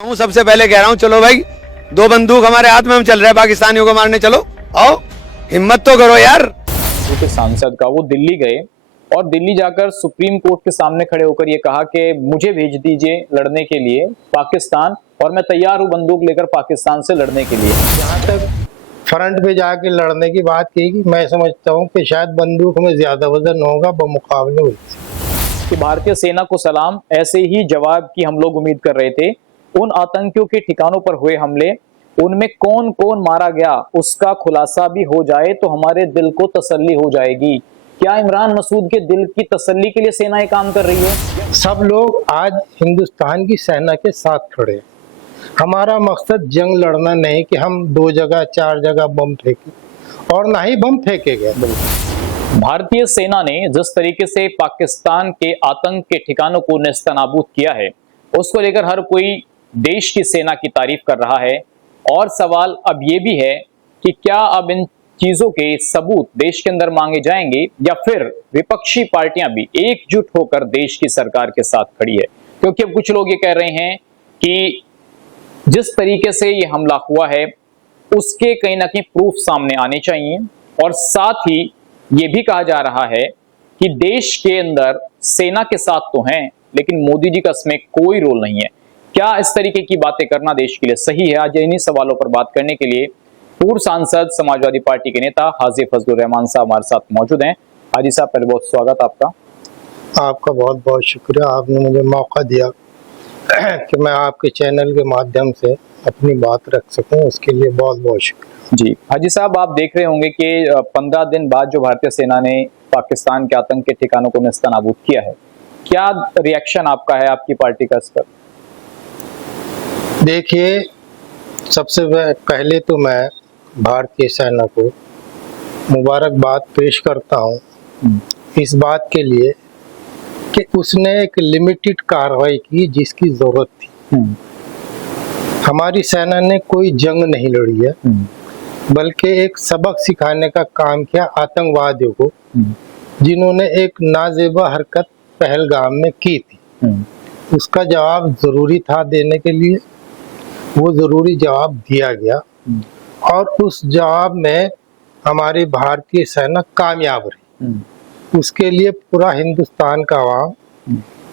हूँ सबसे पहले कह रहा हूँ, चलो भाई, दो बंदूक हमारे हाथ में, हम चल रहे हैं पाकिस्तानियों को मारने। चलो आओ, हिम्मत तो करो यार। के सांसद का वो दिल्ली गए और दिल्ली जाकर सुप्रीम कोर्ट के सामने खड़े होकर ये कहा कि मुझे भेज दीजिए लड़ने के लिए पाकिस्तान, और मैं तैयार हूं बंदूक लेकर पाकिस्तान से लड़ने के लिए। जहाँ तक फ्रंट पे जाके लड़ने की बात की, मैं समझता हूँ कि शायद बंदूक में ज्यादा वजन होगा बमुकाबले कि भारतीय सेना को सलाम, ऐसे ही जवाब की हम लोग उम्मीद कर रहे थे। उन आतंकियों के ठिकानों पर हुए हमले, उनमें कौन कौन मारा गया, उसका खुलासा भी हो जाए तो हमारे दिल को तसल्ली हो जाएगी। क्या इमरान मसूद के दिल की तसल्ली के लिए सेना ये काम कर रही है? सब लोग आज हिंदुस्तान की सेना के साथ खड़े हैं। हमारा मकसद जंग लड़ना नहीं कि हम 2 जगह 4 जगह बम फेंके, और ना ही बम फेंके गए। भारतीय सेना ने जिस तरीके से पाकिस्तान के आतंक के ठिकानों को नेस्तनाबूद किया है, उसको लेकर हर कोई देश की सेना की तारीफ कर रहा है। और सवाल अब ये भी है कि क्या अब इन चीजों के सबूत देश के अंदर मांगे जाएंगे, या फिर विपक्षी पार्टियां भी एकजुट होकर देश की सरकार के साथ खड़ी है? क्योंकि अब कुछ लोग ये कह रहे हैं कि जिस तरीके से ये हमला हुआ है उसके कहीं ना कहीं प्रूफ सामने आने चाहिए, और साथ ही ये भी कहा जा रहा है कि देश के अंदर सेना के साथ तो हैं लेकिन मोदी जी का इसमें कोई रोल नहीं है। क्या इस तरीके की बातें करना देश के लिए सही है? आज इन्हीं सवालों पर बात करने के लिए पूर्व सांसद समाजवादी पार्टी के नेता हाजी फजलुर रहमान साहब हमारे साथ मौजूद हैं। हाजी साहब, पहले बहुत स्वागत आपका। आपका बहुत बहुत शुक्रिया, आपने मुझे मौका दिया कि मैं आपके चैनल के माध्यम से अपनी बात रख सकूं, उसके लिए बहुत बहुत शुक्रिया। जी हाजी साहब, आप देख रहे होंगे कि 15 दिन बाद जो भारतीय सेना ने पाकिस्तान के आतंक के ठिकानों को नेस्तनाबूद किया है, क्या रिएक्शन आपका है, आपकी पार्टी का इस पर? देखिए, सबसे पहले तो मैं भारतीय सेना को मुबारकबाद पेश करता हूं इस बात के लिए कि उसने एक लिमिटेड कार्रवाई की जिसकी जरूरत थी। हमारी सेना ने कोई जंग नहीं लड़ी है, बल्कि एक सबक सिखाने का काम किया आतंकवादियों को, जिन्होंने एक नाजेबा हरकत पहलगाम में की थी। उसका जवाब जरूरी था देने के लिए, वो जरूरी जवाब दिया गया, और उस जवाब में हमारी भारतीय सेना कामयाब रही। उसके लिए पूरा हिंदुस्तान का आवाम,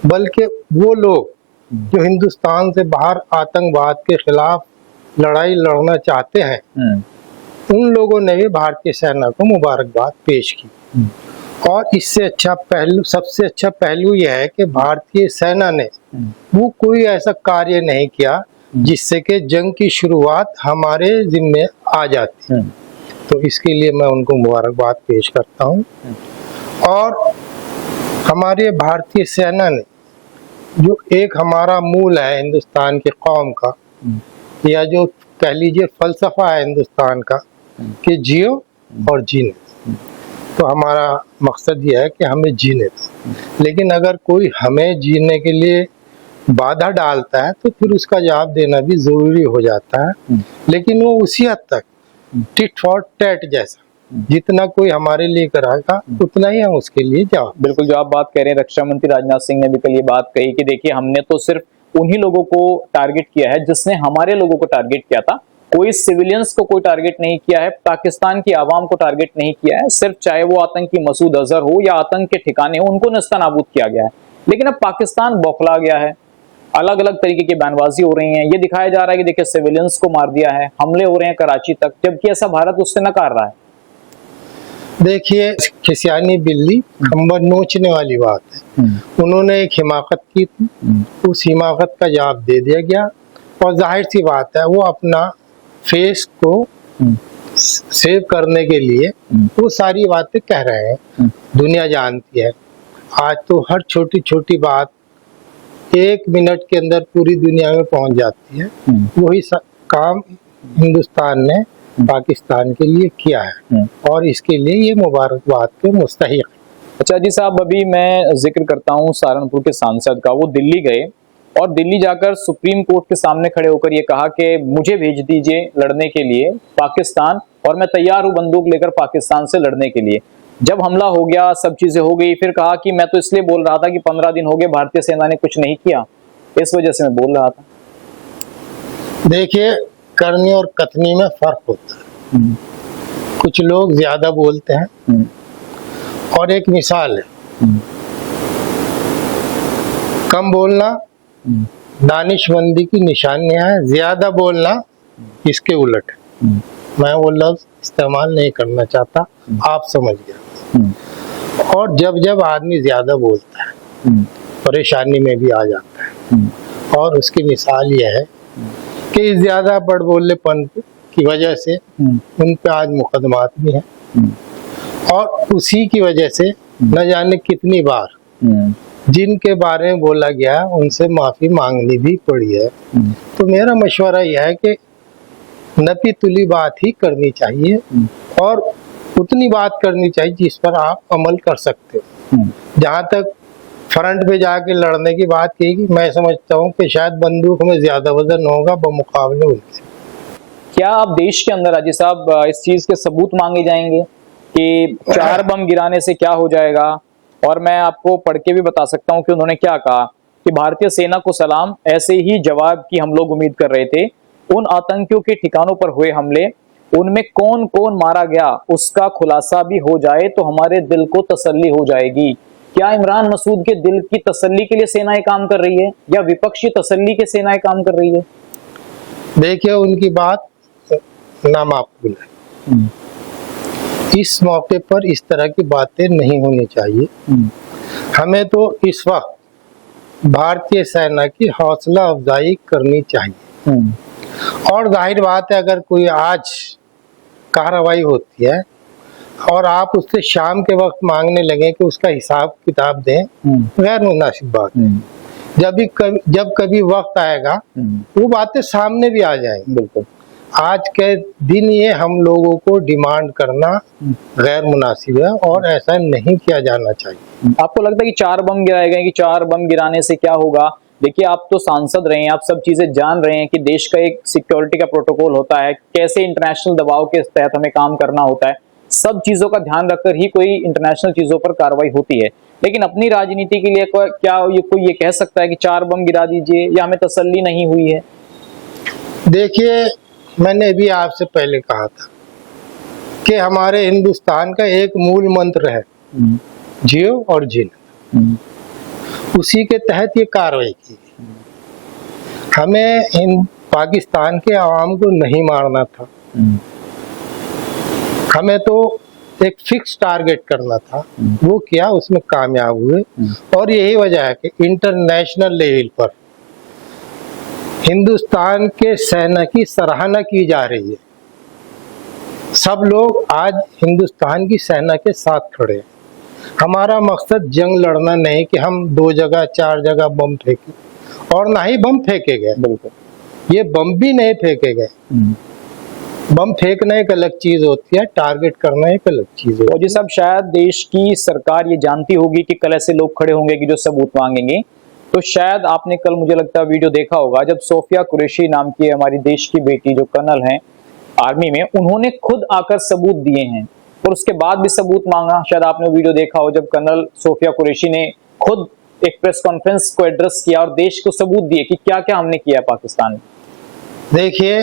बल्कि वो लोग जो हिंदुस्तान से बाहर आतंकवाद के खिलाफ लड़ाई लड़ना चाहते हैं, उन लोगों ने भी भारतीय सेना को मुबारकबाद पेश की। और इससे अच्छा पहलू, सबसे अच्छा पहलू यह है कि भारतीय सेना ने वो कोई ऐसा कार्य नहीं किया जिससे कि जंग की शुरुआत हमारे जिम्मे आ जाती। तो इसके लिए मैं उनको मुबारकबाद पेश करता हूँ। और हमारे भारतीय सेना ने जो एक हमारा मूल है हिंदुस्तान की कौम का, या जो कह लीजिए फलसफा है हिंदुस्तान का कि जियो और जीने, तो हमारा मकसद यह है कि हमें जीने दो। लेकिन अगर कोई हमें जीने के लिए बाधा डालता है तो फिर उसका जवाब देना भी जरूरी हो जाता है, लेकिन वो उसी हद तक टिट फॉर टैट जैसा, जितना कोई हमारे लिए कराएगा उतना ही हम उसके लिए जवाब। बिल्कुल, जो आप बात कह रहे हैं, रक्षा मंत्री राजनाथ सिंह ने भी कल ये बात कही कि देखिए, हमने तो सिर्फ उन्हीं लोगों को टारगेट किया है जिसने हमारे लोगों को टारगेट किया था, कोई सिविलियंस को कोई टारगेट नहीं किया है, पाकिस्तान की आवाम को टारगेट नहीं किया है। सिर्फ चाहे वो आतंकी मसूद अजहर हो या आतंक के ठिकाने हो, उनको नेस्तनाबूद किया गया है। लेकिन अब पाकिस्तान बौखला गया है, अलग अलग तरीके की बयानबाजी हो रही है, ये दिखाया जा रहा है कि देखिए सिविलियंस को मार दिया है, हमले हो रहे हैं कराची तक, जबकि ऐसा भारत उससे नकार रहा है। देखिए, खिसियानी बिल्ली खंबर नोचने वाली बात है। उन्होंने एक हिमाकत की थी, उस हिमाकत का जवाब दे दिया गया, और जाहिर सी बात है वो अपना फेस को सेव करने के लिए वो सारी बातें कह रहे हैं। दुनिया जानती है, आज तो हर छोटी छोटी बात 1 मिनट के अंदर पूरी दुनिया में पहुंच जाती है। वही काम हिंदुस्तान ने पाकिस्तान के लिए किया है, और इसके लिए ये मुबारकबाद के मुस्तहिक। अच्छा जी साहब, अभी मैं जिक्र करता हूँ सहारनपुर के सांसद का। वो दिल्ली गए और दिल्ली जाकर सुप्रीम कोर्ट के सामने खड़े होकर ये कहा कि मुझे भेज दीजिए लड़ने के लिए पाकिस्तान, और मैं तैयार हूँ बंदूक लेकर पाकिस्तान से लड़ने के लिए। जब हमला हो गया, सब चीजें हो गई, फिर कहा कि मैं तो इसलिए बोल रहा था कि 15 दिन हो गए भारतीय सेना ने कुछ नहीं किया, इस वजह से मैं बोल रहा था। देखिए, करनी और कथनी में फर्क होता है। कुछ लोग ज्यादा बोलते हैं और एक मिसाल है, कम बोलना दानिशमंदी की निशानियां है, ज्यादा बोलना इसके उलट है। मैं वो लफ्ज इस्तेमाल नहीं करना चाहता, आप समझ गए। और जब जब आदमी ज्यादा बोलता है परेशानी में भी आ जाता है, और उसकी मिसाल यह है कि इस ज्यादा बड़ बोलेपन की वजह से उन पे आज मुकदमात भी हैं, और उसी की वजह से न जाने कितनी बार जिनके बारे में बोला गया उनसे माफी मांगनी भी पड़ी है। तो मेरा मशवरा यह है कि नपी तुली बात ही करनी चाहिए, और उतनी बात करनी चाहिए जिस पर आप अमल कर सकते हो। जहाँ तक फ्रंट पे जाके लड़ने की बात की, मैं समझता हूँ कि शायद बंदूक में ज्यादा वजन होगा बमुकाबले उनके। क्या आप देश के अंदर अजय साहब इस चीज के सबूत मांगे जाएंगे कि 4 बम गिराने से क्या हो जाएगा? और मैं आपको पढ़ के भी बता सकता हूं कि उन्होंने क्या कहा कि भारतीय सेना को सलाम, ऐसे ही जवाब की हम लोग उम्मीद कर रहे थे। उन आतंकियों के ठिकानों पर हुए हमले, उनमें कौन कौन मारा गया उसका खुलासा भी हो जाए तो हमारे दिल को तसल्ली हो जाएगी। क्या इमरान मसूद के दिल की तसल्ली के लिए सेनाएं काम कर रही है या विपक्षी तसल्ली के सेनाएं काम कर रही है? देखिए, उनकी बात नामाकूल है। इस मौके पर इस तरह की बातें नहीं होनी चाहिए। हमें तो इस वक्त भारतीय सेना की हौसला अफजाई करनी चाहिए। और जाहिर बात है, अगर कोई आज कार्रवाई होती है और आप उससे शाम के वक्त मांगने लगे कि उसका हिसाब किताब दें, गैर मुनासिब बात है। जब कभी वक्त आएगा वो बातें सामने भी आ जाएंगी। बिल्कुल, आज के दिन ये हम लोगों को डिमांड करना गैर मुनासिब है और ऐसा नहीं किया जाना चाहिए। आपको लगता है कि 4 बम गिराए गए कि 4 बम गिराने से क्या होगा? देखिए, आप तो सांसद रहे हैं, आप सब चीजें जान रहे हैं कि देश का एक सिक्योरिटी का प्रोटोकॉल होता है, कैसे इंटरनेशनल दबाव के तहत हमें काम करना होता है। सब चीजों का ध्यान रखकर ही कोई इंटरनेशनल चीजों पर कार्रवाई होती है। लेकिन अपनी राजनीति के लिए क्या कोई ये कह सकता है कि 4 बम गिरा दीजिए या हमें तसल्ली नहीं हुई है? देखिए, मैंने भी आपसे पहले कहा था कि हमारे हिंदुस्तान का एक मूल मंत्र है, जियो और जीना। उसी के तहत ये कार्रवाई की। हमें पाकिस्तान के आवाम को नहीं मारना था, हमें तो एक फिक्स टारगेट करना था, वो किया, उसमें कामयाब हुए। और यही वजह है कि इंटरनेशनल लेवल पर हिंदुस्तान के सेना की सराहना की जा रही है। सब लोग आज हिंदुस्तान की सेना के साथ खड़े हैं। हमारा मकसद जंग लड़ना नहीं कि हम 2 जगह 4 जगह बम फेंके, और ना ही बम फेंके गए। बिल्कुल, ये बम भी नहीं फेंके गए। बम फेंकना एक अलग चीज होती है, टारगेट करना एक अलग चीज होती है। और जी साहब, शायद देश की सरकार ये जानती होगी कि कल ऐसे लोग खड़े होंगे कि जो सबूत मांगेंगे। तो शायद आपने कल, मुझे लगता है, वीडियो देखा होगा जब सोफिया कुरैशी नाम की हमारी देश की बेटी जो कर्नल हैं आर्मी में, उन्होंने खुद आकर सबूत दिए हैं और उसके बाद भी सबूत मांगा। शायद आपने वीडियो देखा हो जब कर्नल सोफिया कुरैशी ने खुद एक प्रेस कॉन्फ्रेंस को एड्रेस किया और देश को सबूत दिए कि क्या क्या हमने किया पाकिस्तान में। देखिए,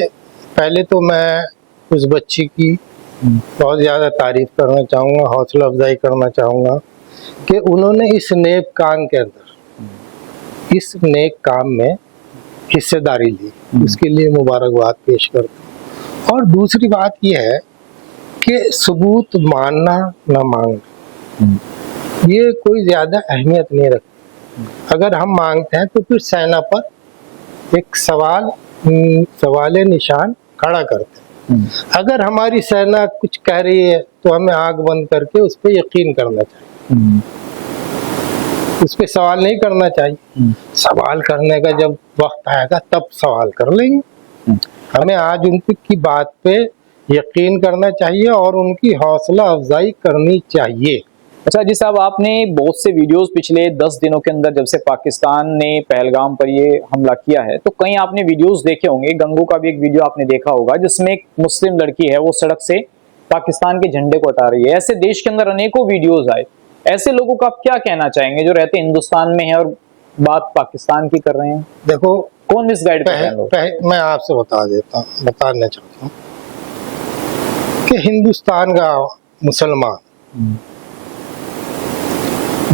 पहले तो मैं उस बच्ची की बहुत ज्यादा तारीफ करना चाहूंगा, हौसला अफजाई करना चाहूंगा कि उन्होंने इस नेक काम के अंदर, इस नेक काम में हिस्सेदारी ली, उसके लिए मुबारकबाद पेश करता हूं। और दूसरी बात यह है कि सबूत मानना ना मांगना, ये कोई ज्यादा अहमियत नहीं रखती। अगर हम मांगते हैं तो फिर सेना पर एक सवाल निशान खड़ा करते हैं। अगर हमारी सेना कुछ कह रही है तो हमें आंख बंद करके उस पर यकीन करना चाहिए, उस पर सवाल नहीं करना चाहिए। सवाल करने का जब वक्त आएगा तब सवाल कर लेंगे। हमें आज उनकी बात पे यकीन करना चाहिए और उनकी हौसला अफजाई करनी चाहिए। अच्छा जी साहब, आपने बहुत से वीडियोस पिछले 10 दिनों के अंदर, जब से पाकिस्तान ने पहलगाम पर ये हमला किया है, तो कहीं आपने वीडियोस देखे होंगे। गंगू का भी एक वीडियो आपने देखा होगा जिसमें एक मुस्लिम लड़की है, वो सड़क से पाकिस्तान के झंडे को हटा रही है। ऐसे देश के अंदर अनेकों वीडियोज आए। ऐसे लोगों को आप क्या कहना चाहेंगे जो रहते हिंदुस्तान में है और बात पाकिस्तान की कर रहे हैं? देखो, कौन मिसगाइड कर रहे हैं लोग? मैं आपसे बताना चाहता हूँ कि हिंदुस्तान का मुसलमान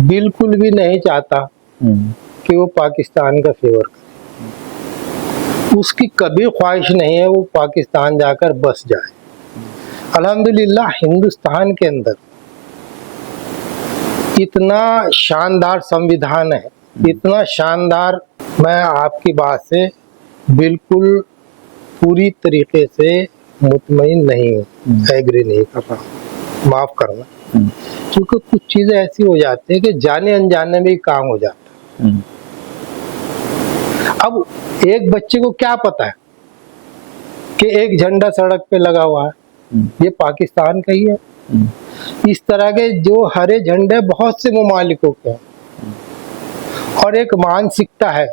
बिल्कुल भी नहीं चाहता कि वो पाकिस्तान का फेवर करे। उसकी कभी ख्वाहिश नहीं है वो पाकिस्तान जाकर बस जाए। अल्हम्दुलिल्लाह हिंदुस्तान के अंदर इतना शानदार संविधान है, इतना शानदार, मैं आपकी बात से बिल्कुल पूरी तरीके से मुतमईन नहीं हूँ, एग्री नहीं कर रहा, माफ करना, क्योंकि कुछ चीजें ऐसी हो जाती है कि जाने अनजाने में ही काम हो जाता है। अब एक बच्चे को क्या पता है कि एक झंडा सड़क पे लगा हुआ है, ये पाकिस्तान का ही है। इस तरह के जो हरे झंडे बहुत से ममालिकों के हैं, और एक मानसिकता है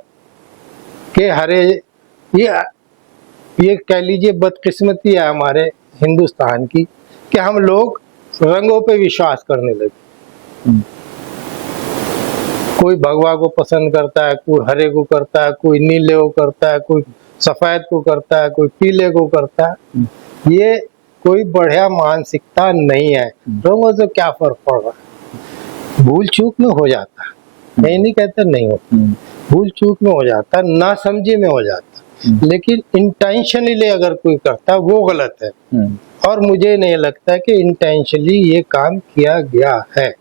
कि हरे, ये कह लीजिए बदकिस्मती है हमारे हिंदुस्तान की कि हम लोग रंगों पे विश्वास करने लगे। कोई भगवा को पसंद करता है, कोई हरे को करता है, कोई नीले को करता है, कोई सफेद को करता है, कोई पीले को करता है। ये कोई बढ़िया मानसिकता नहीं है। रंगों से क्या फर्क पड़ रहा है? भूल चूक में हो जाता है, मैं नहीं कहता नहीं होता, भूल चूक में हो जाता, ना समझे में हो जाता, लेकिन इंटेंशनली अगर कोई करता है वो गलत है। और मुझे नहीं लगता कि इंटेंशनली ये काम किया गया है।